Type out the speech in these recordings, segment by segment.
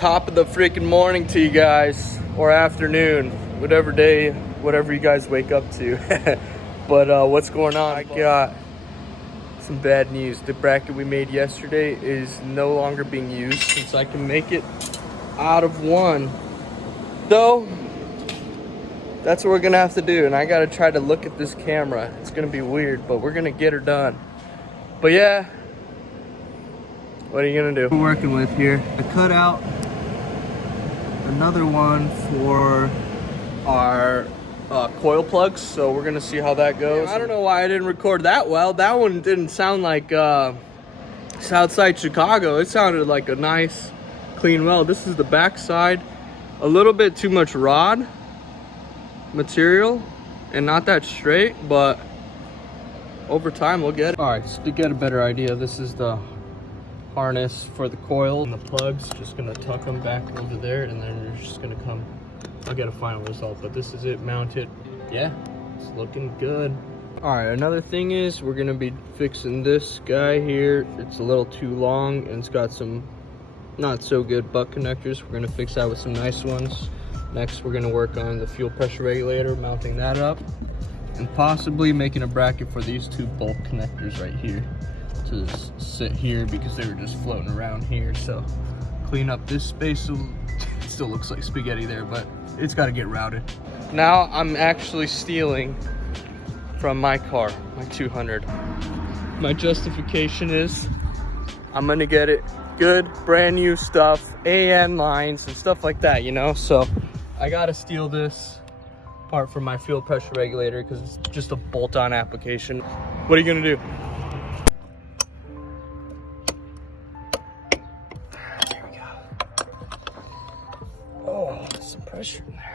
Top of the freaking morning to you guys, or afternoon, whatever day, whatever you guys wake up to. But what's going on? I got some bad news. The bracket we made yesterday is no longer being used since I can make it out of one. So that's what we're gonna have to do, and I gotta try to look at this camera. It's gonna be weird, but we're gonna get her done. But yeah, what are you gonna do? We're working with here. I cut out another one for our coil plugs, so we're gonna see how that goes. I don't know why I didn't record that well. That one didn't sound like Southside Chicago. It sounded like a nice clean weld. This is the back side. A little bit too much rod material and not that straight, but over time we'll get it. All right, so to get a better idea, this is the harness for the coil and the plugs. Just gonna tuck them back over there, and then you're just gonna come. I'll get a final result, but this is it mounted. Yeah, it's looking good. All right, another thing is we're gonna be fixing this guy here. It's a little too long and it's got some not so good butt connectors. We're gonna fix that with some nice ones. Next, we're gonna work on the fuel pressure regulator, mounting that up, and possibly making a bracket for these two bolt connectors right here to sit here because they were just floating around here. So clean up this space. So it still looks like spaghetti there, but it's got to get routed. Now I'm actually stealing from my car, my 200. My justification is I'm gonna get it good, brand new stuff, AN lines and stuff like that, you know? So I gotta steal this part from my fuel pressure regulator because it's just a bolt-on application. What are you gonna do? There we go. Oh, there's some pressure in there.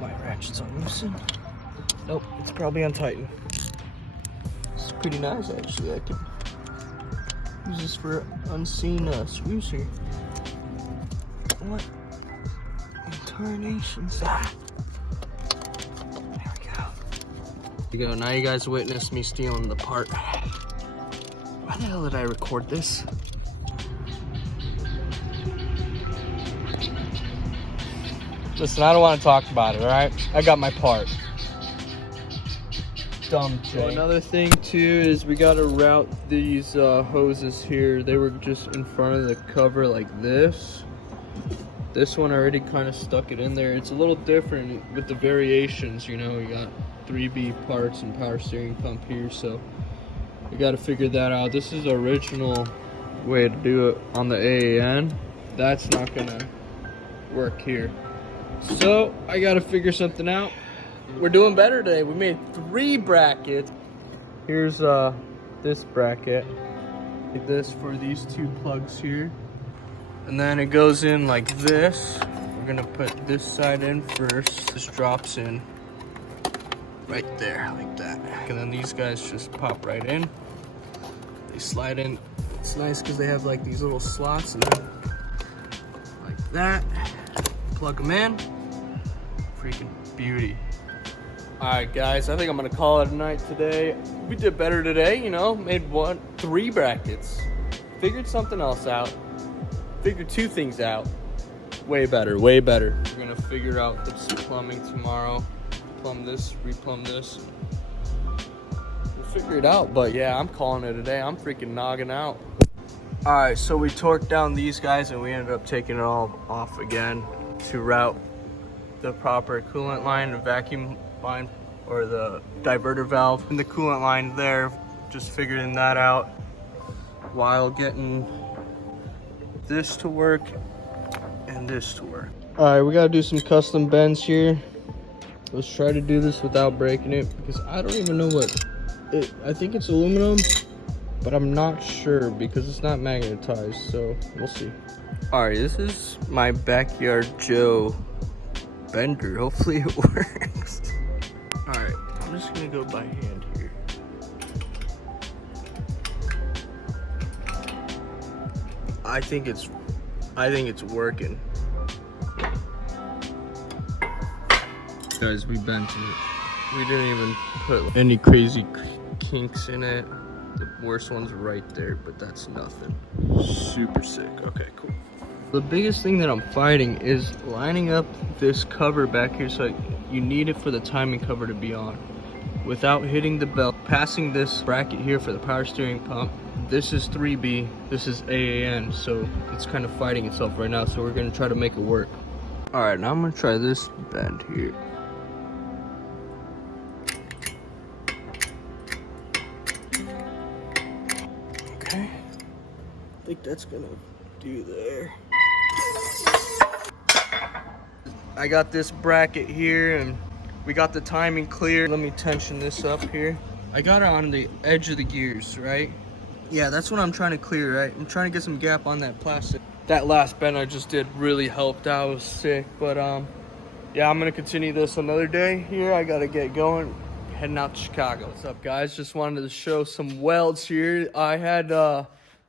My ratchet's unloosened. Nope, it's probably untightened. It's pretty nice actually. I could use this for unseen screws here. What? Tarnations. There we go. There you go. Now you guys witness me stealing the part. Why the hell did I record this? Listen, I don't want to talk about it, alright? I got my part. Dumb Jay. So another thing too is we gotta route these hoses here. They were just in front of the cover like this. This one already kind of stuck it in there. It's a little different with the variations, you know. You got 3B parts and power steering pump here, so we got to figure that out. This is the original way to do it on the AAN. That's not gonna work here, so I got to figure something out. We're doing better today. We made 3 brackets. Here's this bracket, like this for these 2 plugs here. And then it goes in like this. We're gonna put this side in first. This drops in right there, like that. And then these guys just pop right in. They slide in. It's nice because they have like these little slots, and then like that. Plug them in. Freaking beauty. All right, guys, I think I'm gonna call it a night today. We did better today, you know, made 3 brackets. Figured something else out. Figured 2 things out. Way better, way better. We're gonna figure out some plumbing tomorrow. Plumb this, replumb this. We'll figure it out, but yeah, I'm calling it a day. I'm freaking nogging out. All right, so we torqued down these guys and we ended up taking it all off again to route the proper coolant line, the vacuum line, or the diverter valve. And the coolant line there, just figuring that out while getting this to work and this to work. All right, we gotta do some custom bends here. Let's try to do this without breaking it because I don't even know what it, I think it's aluminum, but I'm not sure because it's not magnetized, so we'll see. All right, this is my backyard Joe bender. Hopefully it works. All right, I'm just gonna go by hand here. I think it's working. Guys, we bent it. We didn't even put any crazy kinks in it. The worst one's right there, but that's nothing. Super sick. Okay, cool. The biggest thing that I'm fighting is lining up this cover back here, so you need it for the timing cover to be on without hitting the belt. Passing this bracket here for the power steering pump. This is 3B, this is AAN, so it's kind of fighting itself right now, so we're gonna try to make it work. All right, now I'm gonna try this bend here. Okay, I think that's gonna do there. I got this bracket here and we got the timing clear. Let me tension this up here. I got it on the edge of the gears, right? Yeah, that's what I'm trying to clear, right? I'm trying to get some gap on that plastic. That last bend I just did really helped. I was sick, but yeah, I'm gonna continue this another day here. I gotta get going, heading out to Chicago. What's up, guys? Just wanted to show some welds here. I had, so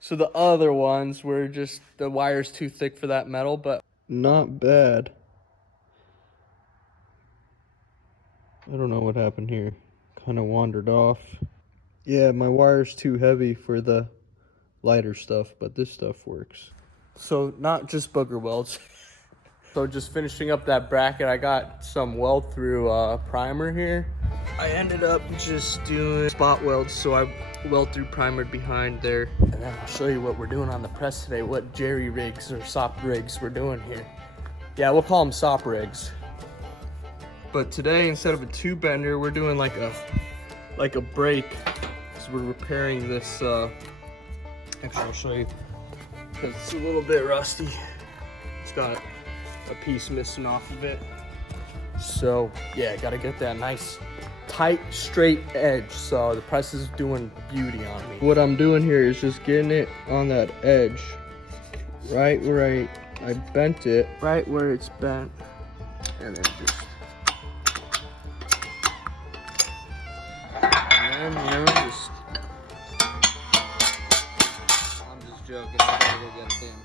the other ones were just, the wire's too thick for that metal, but not bad. I don't know what happened here. Kind of wandered off. Yeah, my wire's too heavy for the lighter stuff, but this stuff works. So not just booger welds. So just finishing up that bracket, I got some weld through primer here. I ended up just doing spot welds, so I weld through primer behind there. And then I'll show you what we're doing on the press today, what jerry rigs or sop rigs we're doing here. Yeah, we'll call them sop rigs. But today, instead of a two bender, we're doing like a brake. So we're repairing this, actually I'll show you, because it's a little bit rusty. It's got a piece missing off of it. So yeah, gotta get that nice, tight, straight edge. So the press is doing beauty on me. What I'm doing here is just getting it on that edge, right where I bent it, right where it's bent, and then just, and then, you know, just, I'm just joking, I gotta go get a damn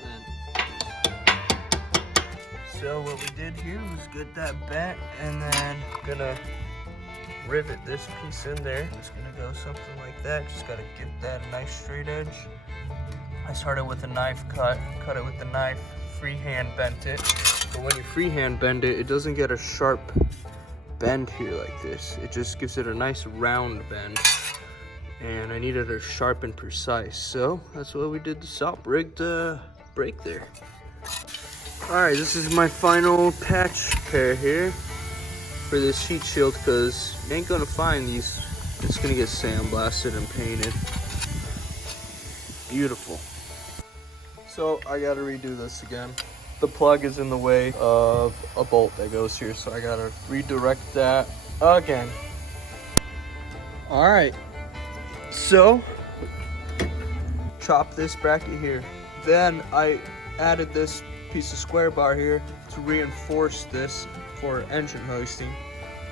camera. So what we did here was get that bent, and then gonna rivet this piece in there. It's gonna go something like that. Just gotta give that a nice straight edge. I started with a knife cut it with the knife, freehand bent it. But when you freehand bend it, it doesn't get a sharp bend here like this. It just gives it a nice round bend. And I needed it sharp and precise. So that's what we did the sop rigged brake there. All right, this is my final patch pair here for this heat shield, because you ain't gonna find these. It's gonna get sandblasted and painted. Beautiful. So I gotta redo this again. The plug is in the way of a bolt that goes here, so I gotta redirect that again. All right, so chop this bracket here. Then I added this piece of square bar here to reinforce this for engine hoisting.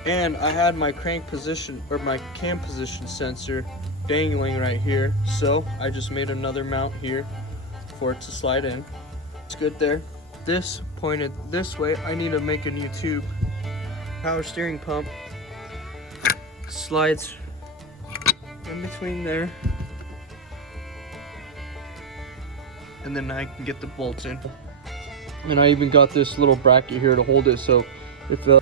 And I had my crank position, or my cam position sensor dangling right here. So I just made another mount here for it to slide in. It's good there. This pointed this way. I need to make a new tube. Power steering pump slides in between there. And then I can get the bolts in. And I even got this little bracket here to hold it, so if the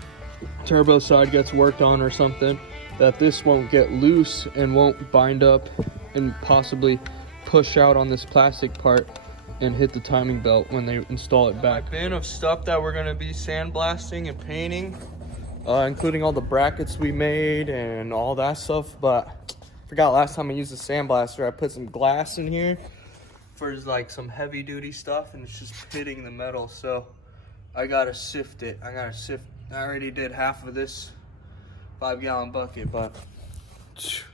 turbo side gets worked on or something, that this won't get loose and won't bind up and possibly push out on this plastic part and hit the timing belt when they install it back. Bin of stuff that we're gonna be sandblasting and painting, including all the brackets we made and all that stuff. But I forgot last time I used a sandblaster, I put some glass in here for like some heavy duty stuff, and it's just pitting the metal. So I gotta sift it. I already did half of this 5-gallon bucket, but wish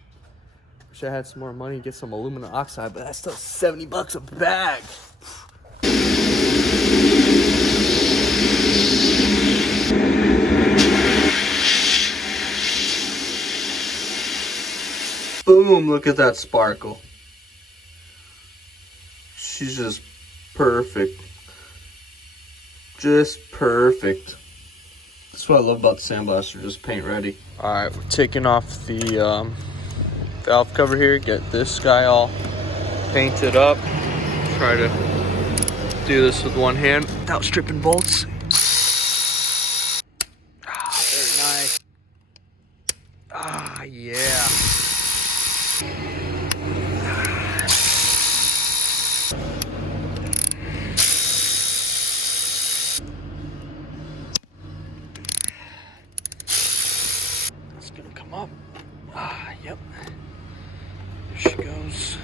I had some more money to get some aluminum oxide, but that's still 70 bucks a bag. Boom, look at that sparkle. She's just perfect. Just perfect. That's what I love about the sandblaster, just paint ready. All right, we're taking off the valve cover here, get this guy all painted up. Try to do this with one hand without stripping bolts. Ah, very nice. Ah, yeah. That's gonna come up. Ah, yep. There she goes.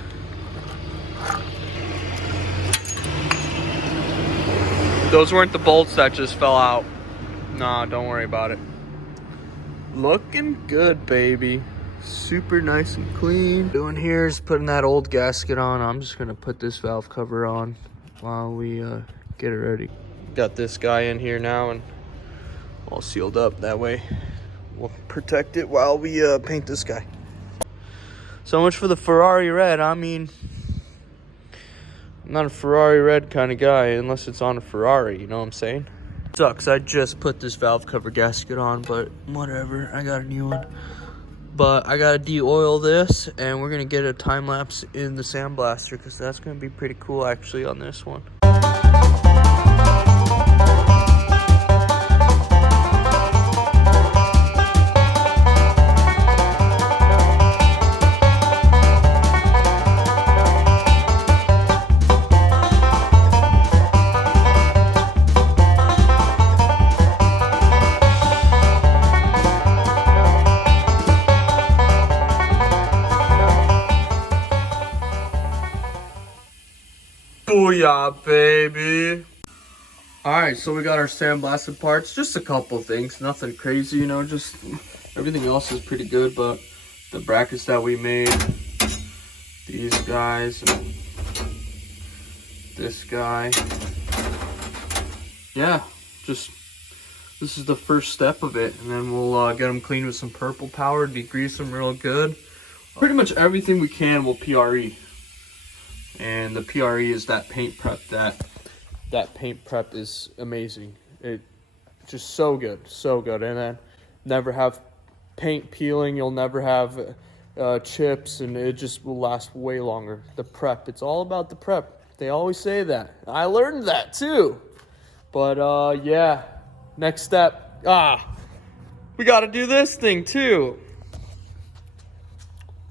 Those weren't the bolts that just fell out. Nah, don't worry about it. Looking good, baby. Super nice and clean. Doing here is putting that old gasket on. I'm just gonna put this valve cover on while we get it ready. Got this guy in here now and all sealed up. That way we'll protect it while we paint this guy. So much for the Ferrari red. I mean, I'm not a Ferrari red kind of guy unless it's on a Ferrari, you know what I'm saying? Sucks, I just put this valve cover gasket on, but whatever, I got a new one. But I gotta de-oil this, and we're gonna get a time lapse in the sandblaster, because that's gonna be pretty cool actually on this one. Booyah, baby. Alright, so we got our sandblasted parts. Just a couple things, nothing crazy, you know, just everything else is pretty good, but the brackets that we made, these guys, and this guy. Yeah, just this is the first step of it, and then we'll get them cleaned with some purple power, degrease them real good. Pretty much everything we can will PRE. And the PRE is that paint prep. That paint prep is amazing. It just so good, so good. And then never have paint peeling. You'll never have chips, and it just will last way longer. The prep, it's all about the prep. They always say that. I learned that too. But yeah, next step. We got to do this thing too.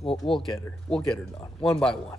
We'll get her. We'll get her done one by one.